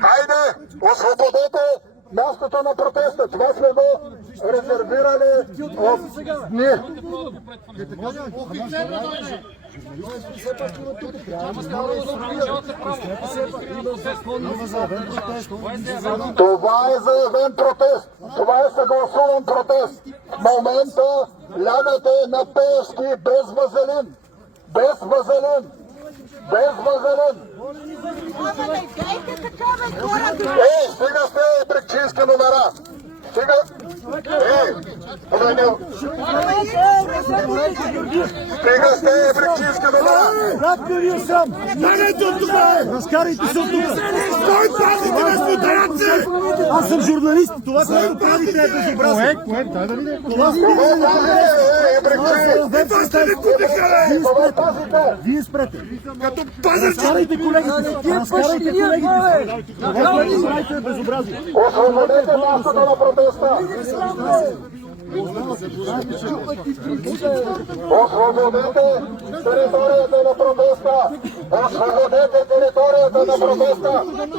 Хайде, освободете мястото на протеста. Това сме го резервирали от дни. Това е заявен протест. Това е съгласуван протест. В момента лягате на пеешки без вазелин. Без вазелин. Без вазелин. Стига сте брикчински номера. Стига. Стига сте брикчински номера. Как бил съм? Станете от тук! Разкарайте се от тук! Кой пазите безпотребци? Аз съм журналист. Това, което правите е безобразно. Това да видим. Това Вие спрете. Като пазите! Разкарайте колегите. Разкарайте колегите. Това, което правите е безобразно. Освободете мястото на протеста. Освободете територията на протеста! Освободете територията на протеста!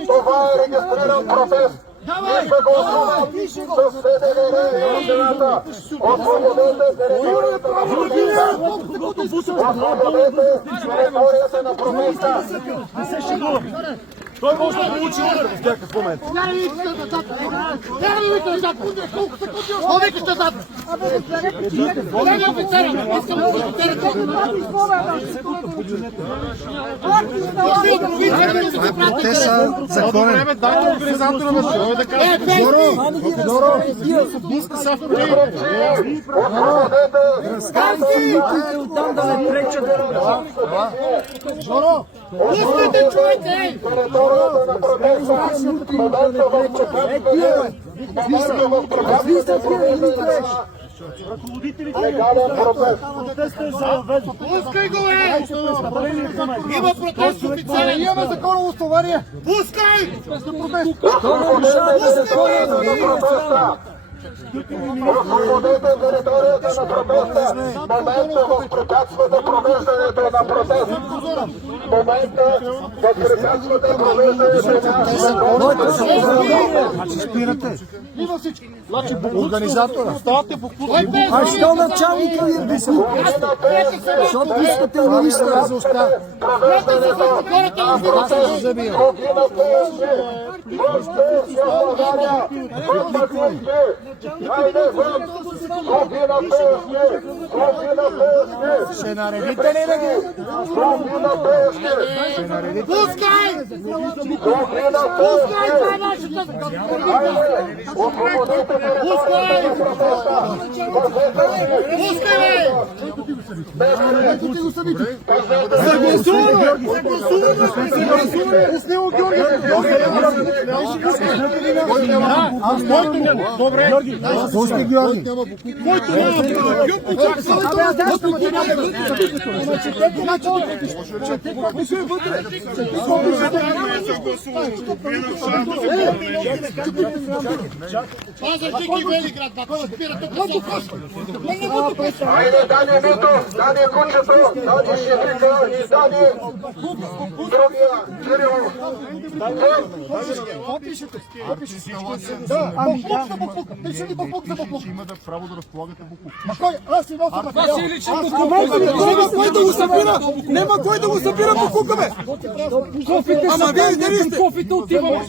Това е регистриран протест! И съгласуван с СДВР и общината! Освободете територията на протеста! Освободете територията на протеста! Той може да получи удар в някакъв момент. Те са законен. Дайте организатора на шоу да каже. Жоро! Оттам да не пречат. Жоро! Пускайте човека! Територията на протеста! Момента в препятстване! Момента в препятстване! Легален протест! Протестът е заявен. Пускай го, Има протест официален! Имаме законово основание. Пускай! Освободете територията на протеста! Освободете територията на протеста! Момента възпрепятствате провеждането на протест! Момента възпрепятствате провеждането на протест! Значи спирате. Значи организатора. Ставате по клуб. А що началника ви обясни? Защото искате министъра за оставка. Провеждането на протест! Хайде, вън! Слуги на пески! Слуги на пески! Ще наредите ли да ги? Слуги на пески! Ще наредите. Пускай! Слуги на пески! Това е нашата... Хайде! Освободете територията на протеста! Пускай, Добре. Кой сте Георги? който Хайде, Дани Митов, Дани Кучето, Дани Шефика и Дани другия, Кирил. Имате право да разполагате буклук. Това си е личен буклук. Няма кой да го събира. Няма кой да го събира буклука, бе. Ама вие не ли сте? Кофите отиваме.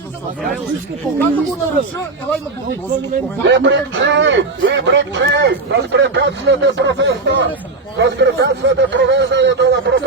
И брикчи, възпрепятствате протеста, възпрепятствате провеждането